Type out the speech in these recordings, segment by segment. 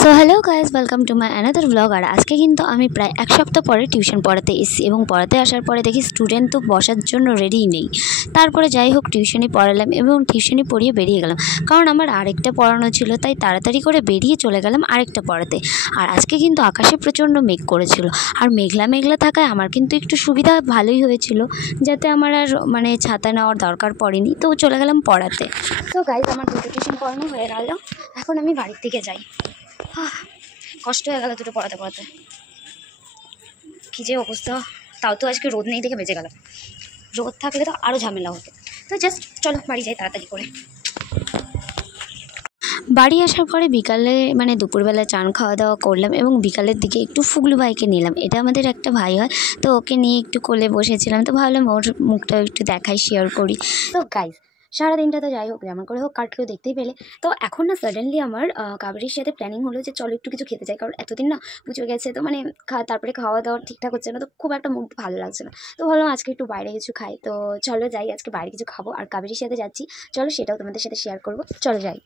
So hello guys, welcome to my another blog. আর আজকে কিন্তু আমি প্রায় এক সপ্তাহ পরে টিউশন পড়াতে এসেছি এবং পড়াতে আসার পরে দেখি স্টুডেন্ট তো বসার জন্য রেডিই নেই। তারপরে যাই হোক টিউশনি পড়ালাম এবং টিউশনি পড়িয়ে বেরিয়ে গেলাম, কারণ আমার আরেকটা পড়ানো ছিল, তাই তাড়াতাড়ি করে বেরিয়ে চলে গেলাম আরেকটা পড়াতে। আর আজকে কিন্তু আকাশে প্রচণ্ড মেঘ করেছিল, আর মেঘলা মেঘলা থাকায় আমার কিন্তু একটু সুবিধা ভালোই হয়েছিল, যাতে আমার আর ছাতা নেওয়ার দরকার পড়েনি। তো চলে গেলাম পড়াতে। তো গাইজ, আমার দুটো টিউশন পড়ানো হয়ে গেল, এখন আমি বাড়ির দিকে যাই। কষ্ট হয়ে গেল দুটো পড়াতে পড়াতে, কী যে অবস্থা। তাও তো আজকে রোদ নেই দেখে বেঁচে গেল, রোদ থাকলে তো আরও ঝামেলা হতো। তো জাস্ট চলো বাড়ি যাই তাড়াতাড়ি করে। বাড়ি আসার পরে বিকালে দুপুরবেলা চান খাওয়া দাওয়া করলাম এবং বিকালের দিকে একটু ফুগলু ভাইকে নিলাম। এটা আমাদের একটা ভাই হয়, তো ওকে নিয়ে একটু কোলে বসেছিলাম। তো ভাবলাম ওর মুখটা একটু দেখাই, শেয়ার করি। তো গাইজ, সারাদিনটা তো যাই হোক যেমন করে হোক কাটলেও দেখতেই পেলে। তো এখন না সাডেনলি আমার কাবেরির সাথে প্ল্যানিং হলো যে চলো একটু কিছু খেতে যাই, কারণ এতদিন না পুজো গেছে, তো তারপরে খাওয়া দাওয়া ঠিকঠাক হচ্ছে না, তো খুব একটা মুড ভালো লাগছে না। তো ভাবলাম আজকে একটু বাইরে কিছু খাই, তো চলো যাই, আজকে বাইরে কিছু খাবো। আর কাবেরির সাথে যাচ্ছি, চলো সেটাও তোমাদের সাথে শেয়ার করবো, চলো যাই।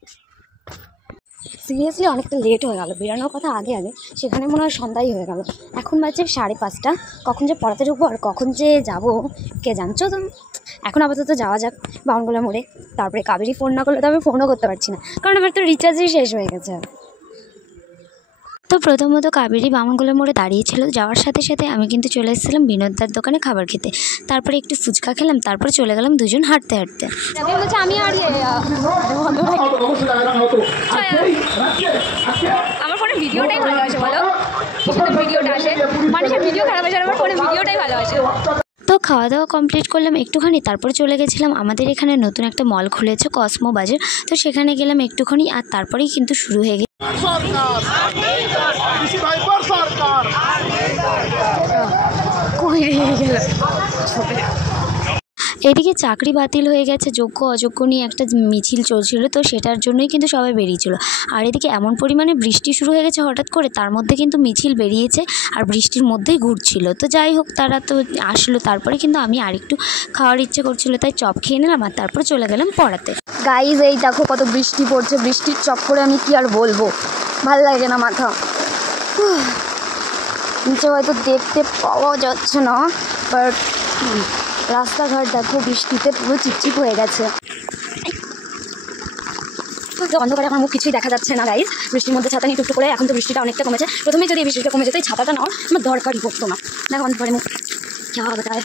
সিরিয়াসলি অনেকটা লেট হয়ে গেল, বেরোনোর কথা আগে আগে, সেখানে মনে হয় সন্ধ্যাই হয়ে গেল। এখন বাজে 5:30, কখন যে পড়াতে ঢুকবো আর কখন যে যাবো কে জানছো। তো এখন আপাতত যাওয়া যাক বাউনগোলা মোড়ে। তারপরে কাবেরি ফোন না করলে তো আমি ফোনও করতে পারছি না, কারণ আমার তো রিচার্জই শেষ হয়ে গেছে। তো প্রথমত কাবেরি বামনগোলা মোড়ে দাঁড়িয়েছিল, যাওয়ার সাথে সাথে আমি কিন্তু চলে এসেছিলাম বিনোদদার দোকানে খাবার খেতে। তারপরে একটু ফুচকা খেলাম, তারপরে চলে গেলাম দুজন হাঁটতে হাঁটতে। আমি আর আমার ফোনে ভিডিওটাই ভালো আসে, বলো ভিডিওটা আসে, মানুষের ভিডিও খারাপ আসে, আমার ফোনে ভিডিওটাই ভালো আসে। তো খাওয়া দাওয়া কমপ্লিট করলাম একটুখানি, তারপরে চলে গেছিলাম আমাদের এখানে নতুন একটা মল খুলেছে কসমো বাজার, তো সেখানে গেলাম একটুখানি। আর তারপরেই কিন্তু শুরু হয়ে গেছে এদিকে চাকরি বাতিল হয়ে গেছে, যোগ্য অযোগ্য নিয়ে একটা মিছিল চলছিল, তো সেটার জন্যই কিন্তু সবাই বেরিয়েছিল। আর এদিকে এমন পরিমাণে বৃষ্টি শুরু হয়ে গেছে হঠাৎ করে, তার মধ্যে কিন্তু মিছিল বেরিয়েছে আর বৃষ্টির মধ্যেই ঘুরছিল। তো যাই হোক, তারা তো আসলো, তারপরে কিন্তু আমি আরেকটু খাওয়ার ইচ্ছে করছিল, তাই চপ খেয়ে নিলাম আর তারপরে চলে গেলাম পড়াতে। গাইজ, এই দেখো কত বৃষ্টি পড়ছে, বৃষ্টির চক্করে আমি কি আর বলবো, ভাল লাগে না মাথা। নিচে হয়তো দেখতে পাওয়া যাচ্ছে না, বাট রাস্তাঘাট দেখো বৃষ্টিতে পুরো চিপচিপ হয়ে গেছে। অন্ধকারে আমার মুখ কিছুই দেখা যাচ্ছে না গাইজ, বৃষ্টির মধ্যে ছাতা নিয়ে টুকটু করে। এখন তো বৃষ্টিটা অনেকটা কমেছে, প্রথমে যদি এই বৃষ্টিটা কমে যেত এই ছাতাটা নেওয়ার আমার দরকারই পড়তো না। দেখো অন্ধকারে মুখ, क्या बताए।